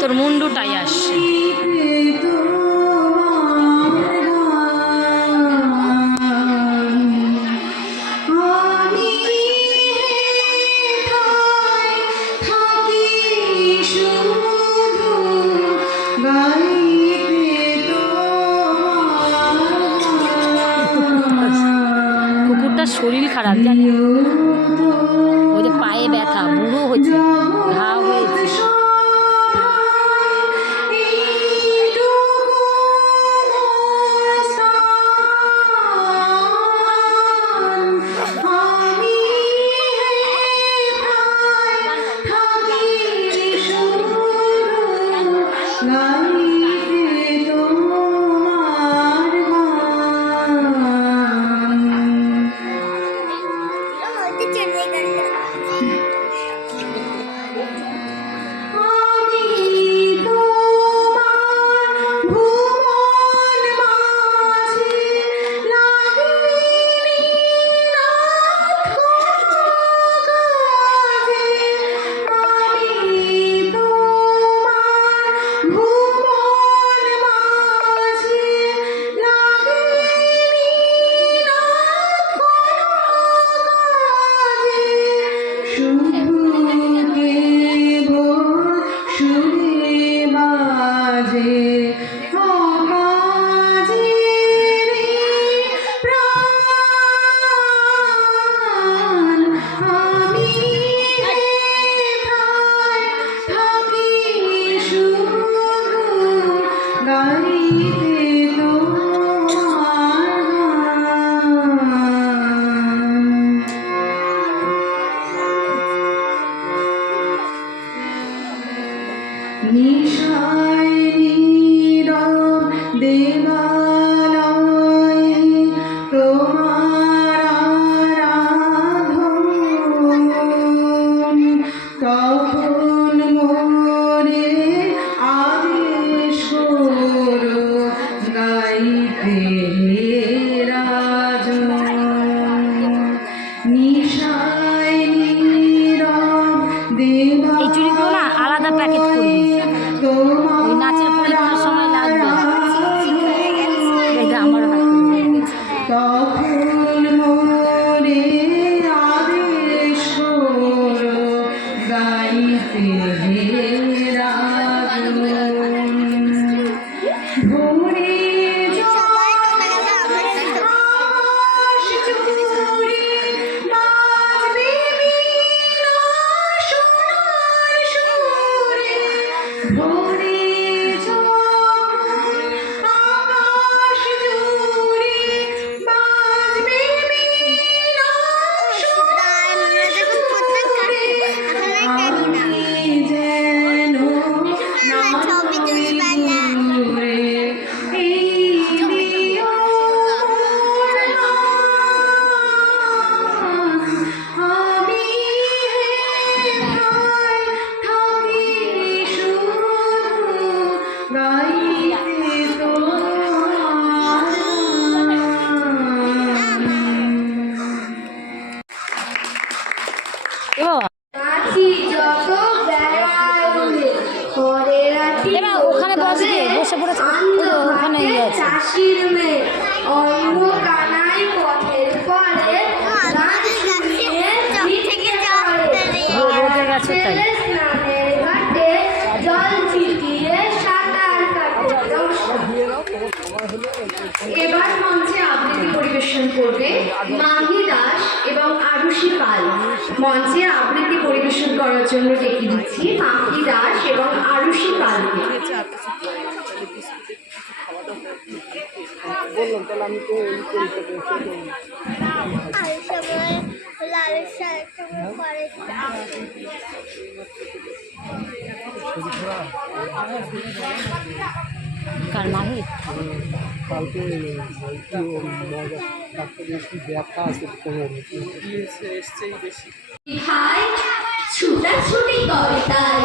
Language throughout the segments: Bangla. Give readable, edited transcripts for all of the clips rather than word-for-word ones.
তোর মুন্ডুটাই আসছে। কুকুরটার শরীর খারাপ জানি, ওই যে পায়ে ব্যথা, বুড়ো হয়েছে, ঘা হয়েছে। এই চুড়িগুলো না আলাদা প্যাকেট করবি, ওই নাচের পরীক্ষার সময় লাগবে। ওখানে বসে পড়েছে ওখানে চাষির মেয়ে অন্য কানাই পথের পরে স্নানের ঘাটে জল ছিটিয়ে সাঁতার কাটে। এবার মঞ্চে আবৃত্তি পরিবেশন করবে মাহি দাস এবং আরুষি পাল। মঞ্চে আবৃত্তি পরিবেশন করার জন্য ডেকে দিচ্ছি মাহি দাস এবং আরুষি পালকে। বললাম তাহলে আমি তো কালকে ব্যথা আছে ছুটাছুটি করে তাই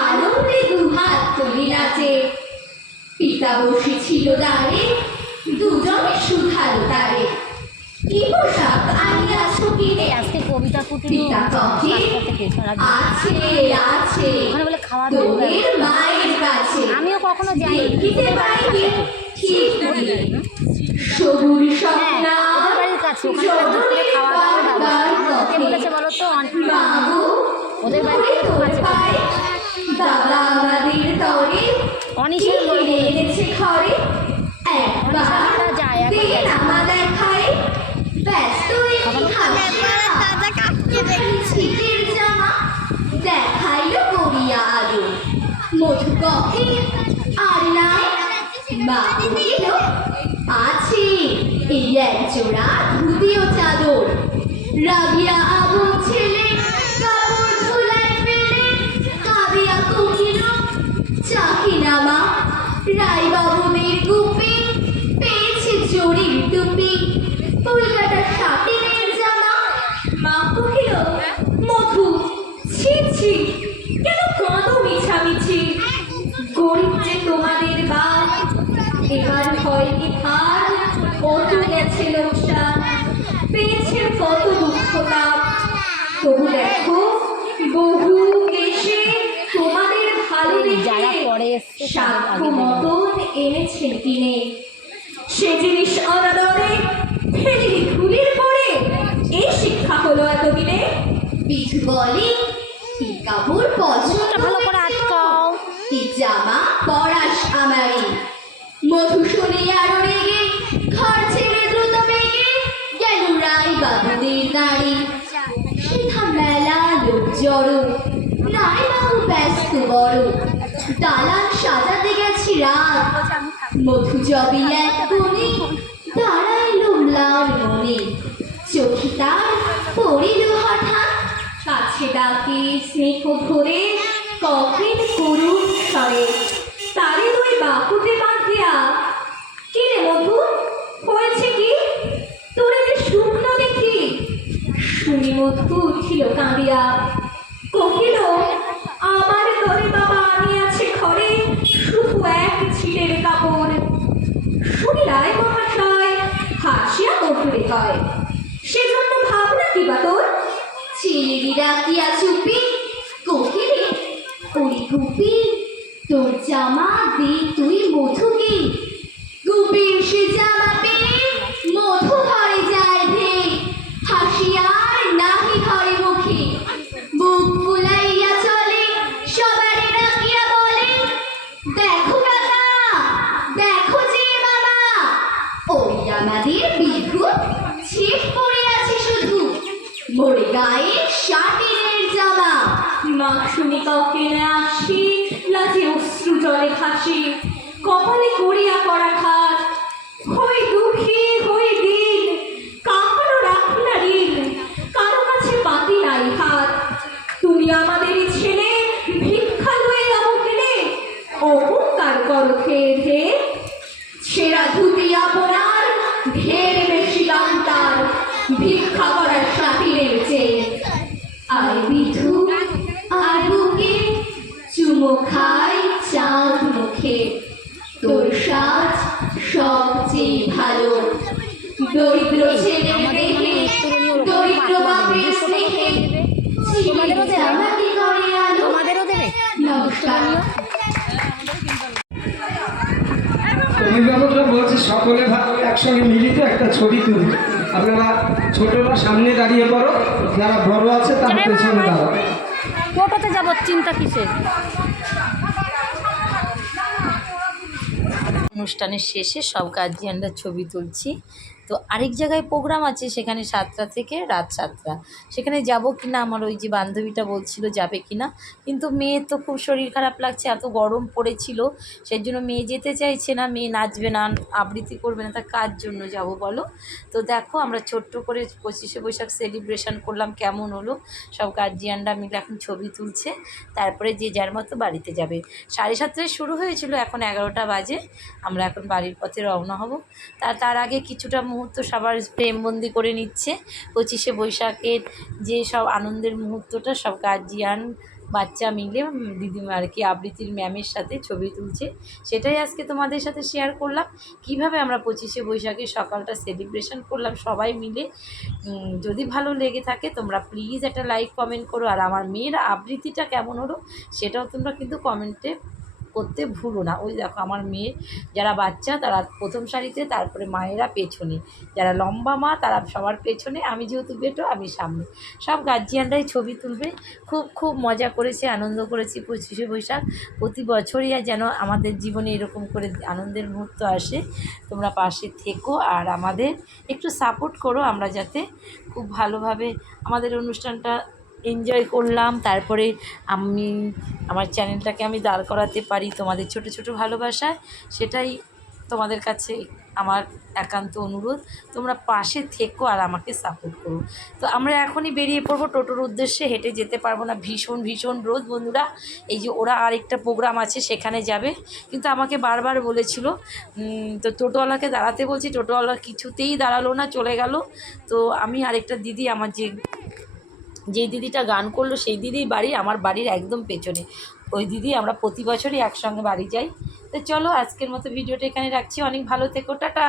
আনন্দে দুহাত তুলি নাচে। পিতা বসেছিল দাঁড়ে দুজনে শুধালো তারে কি পোশাক আনিয়াছ কিনে। আজকে কবিতা পিতা কহে আছে আছে তোদের মায়ের কাছে। আমিও কখনো যাই দেখিতে পাইনি ঠিক সবুর স্বপ্ন বাড়ির কাছে ওখানে খাওয়া দাওয়া বলেছে বলো তো বাবু ওদের বাড়ি দাদা আমাদের তরে অনিশের লোকে এনেছে ঘরে একবার যায় দিন আমাদের খাই ব্যস্ত শীতের জামা দেখাইল করিয়া আলো মধু কফি আর নাই বাবু দিল আছে এই এক জোড়া ধুতিও চাদর। রাবিয়া আবু ছেলে কাপড় ধুলাই ফেলে কাবিয়া কহিল চাহিনা মা রায় বাবুদের গুপি পেয়েছে চড়ির টুপি কলকাতা সাটিনের জামা। মা কহিল মধু ছি ছি কেন কাঁদো মিছামিছি গরিব যে তোমাদের বাপ এবার হয়নি হার কত গেছে লোকসান পেয়েছে কত দুঃখ তাপ। তবু দেখো বহু এসে তোমাদের ভালো যারা পরে সাক্ষ্য মতন এনেছেন কিনে। সে জিনিস অনাদরে ফেলিনি ধুলির পরে এই শিক্ষা হলো এতদিনে। বিধু বলে কি কাপড় পছন্দ ভালো করে আটকাও কি জামা পরাস আমারই। মধু শুনে আরো রেগে ঘর ছেড়ে দ্রুত বেগে গেল রায় বাবুদের দাঁড়ি। সেথা মেলা লোক জড়ো রায় বাবু ব্যস্ত বড় দালান সাজাতে গেছি রাত। মধু জবি এক কোণে দাঁড়াইল ম্লান মনে চোখে তার পড়িল হঠাৎ কাছে ডাকে স্নেহ ভরে কফিন করুণ স্বরে তারে দুই বাহুতে বাঁধিয়া কিরে মধু হয়েছে কি তোরে যে শুকনো দেখি। শুনি মধু উঠিল কাঁদিয়া কহিল আমার তরে বাবা আনিয়াছে ঘরে শুধু এক ছিটের কাপড়। শুনি রায় মহাশয় হাসিয়া মধুরে কয় সেজন্য ভাবনা কি বা তোর। ছেলেরি রাখিয়া চুপি কহিলে ওই গুপি তোর জামা দে তুই মধুকে। গুপির সে জামা পেয়ে মধু ঘরে যায় ভে হাসিয়ার নাহি ঘরে মুখে বুক ফুলাইয়া চলে সবারে ডাকিয়া বলে দেখো কাকা দেখো যে বাবা ওই আমাদের বিধু ছিপ পড়ে আছে শুধু মোরে গায়ে শাটিনের জামা। মা শুনি কাউকে আসি লাজে অশ্রু জলে ভাসি কপালে করিয়া করা খাত হই দুঃখী হই দিন কাহারও রাখি না ঋণ কারো কাছে পাতি নাই হাত। তুমি আমাদেরই ছেলে ভিক্ষা লয়ে যাবো কিনে ও করো খেয়ে খেয়ে, সেরা ধুতি আপনার, ঢের বেশি দাম তার, ভিক্ষা করার সাথীদের চেয়ে। আয় বিধু আর বুকে, চুমো খাই চাঁদ মুখে, তোর সাজ সবচেয়ে ভালো। দরিদ্র ছেলে মেয়ে, দরিদ্র বাপের স্নেহে, তোমাদেরও দেবে? ঝামাকি করে আলো। তোমাদেরও দেবে? নমস্কার। অভিভাবকরা বলছে সকলে একসঙ্গে মিলিত একটা ছবি তুলি। আপনারা ছোটরা সামনে দাঁড়িয়ে পড়ো, যারা বড় আছে তার পেছনে দাঁড়াও। টোটোতে যাবো, চিন্তা কিসের? অনুষ্ঠানের শেষে সব গার্জিয়ানরা ছবি তুলছি। তো আরেক জায়গায় প্রোগ্রাম আছে, সেখানে 7টা থেকে রাত 7টা, সেখানে যাব কি না আমার ওই যে বান্ধবীটা বলছিল যাবে কি না, কিন্তু মেয়ের তো খুব শরীর খারাপ লাগছে, এত গরম পড়েছিল, সেই জন্য মেয়ে যেতে চাইছে না। মেয়ে নাচবে না, আবৃত্তি করবে না, তা কার জন্য যাব বলো? তো দেখো আমরা ছোট্ট করে 25শে বৈশাখ সেলিব্রেশন করলাম, কেমন হলো। সব গার্জিয়ানরা মিলে এখন ছবি তুলছে, তারপরে যে যার মতো বাড়িতে যাবে। 7:30টায় শুরু হয়েছিল, এখন 11টা বাজে। আমরা এখন বাড়ির পথে রওনা হব। তার আগে কিছুটা মুহূর্ত সবার প্রেমবন্দি করে নিচ্ছে 25শে বৈশাখের যে সব আনন্দের মুহূর্তটা, সব গার্জিয়ান বাচ্চা মিলে দিদিমা আর কি আবৃত্তির ম্যামের সাথে ছবি তুলছে, সেটাই আজকে তোমাদের সাথে শেয়ার করলাম। কিভাবে আমরা 25শে বৈশাখের সকালটা সেলিব্রেশন করলাম সবাই মিলে। যদি ভালো লেগে থাকে তোমরা প্লিজ একটা লাইক কমেন্ট করো, আর আমার মেয়ের আবৃত্তিটা কেমন হলো সেটাও তোমরা কিন্তু কমেন্টে করতে ভুলো না। ওই দেখো আমার মেয়ের যারা বাচ্চা তারা প্রথম সারিতে, তারপরে মায়েরা পেছনে, যারা লম্বা মা তারা সবার পেছনে, আমি যেহেতু বেটো আমি সামনে। সব গার্জিয়ানরাই ছবি তুলবে। খুব খুব মজা করেছে, আনন্দ করেছি 25শে বৈশাখ। প্রতি বছরই যেন আমাদের জীবনে এরকম করে আনন্দের মুহূর্ত আসে। তোমরা পাশে থেকো আর আমাদের একটু সাপোর্ট করো, আমরা যাতে খুব ভালোভাবে আমাদের অনুষ্ঠানটা এনজয় করলাম। তারপরে আমি আমার চ্যানেলটাকে আমি দাঁড় করাতে পারি তোমাদের ছোট ছোট ভালোবাসায়, সেটাই তোমাদের কাছে আমার একান্ত অনুরোধ। তোমরা পাশে থেকো আর আমাকে সাপোর্ট করো। তো আমরা এখনই বেরিয়ে পড়বো টোটোর উদ্দেশ্যে, হেঁটে যেতে পারবো না, ভীষণ ভীষণ রোদ বন্ধুরা। এই যে ওরা আরেকটা প্রোগ্রাম আছে সেখানে যাবে, কিন্তু আমাকে বারবার বলেছিল, তো টোটোওয়ালাকে দাঁড়াতে বলছি, টোটোওয়ালা কিছুতেই দাঁড়ালো না, চলে গেল। তো আমি আরেকটা দিদি, আমার যেই দিদিটা গান করলো সেই দিদির বাড়ি আমার বাড়ির একদম পেছনে, ওই দিদি আমরা প্রতি বছরই একসঙ্গে বাড়ি যাই। তো চলো আজকের মতো ভিডিওটা এখানে রাখছি। অনেক ভালো থেকো, টাটা।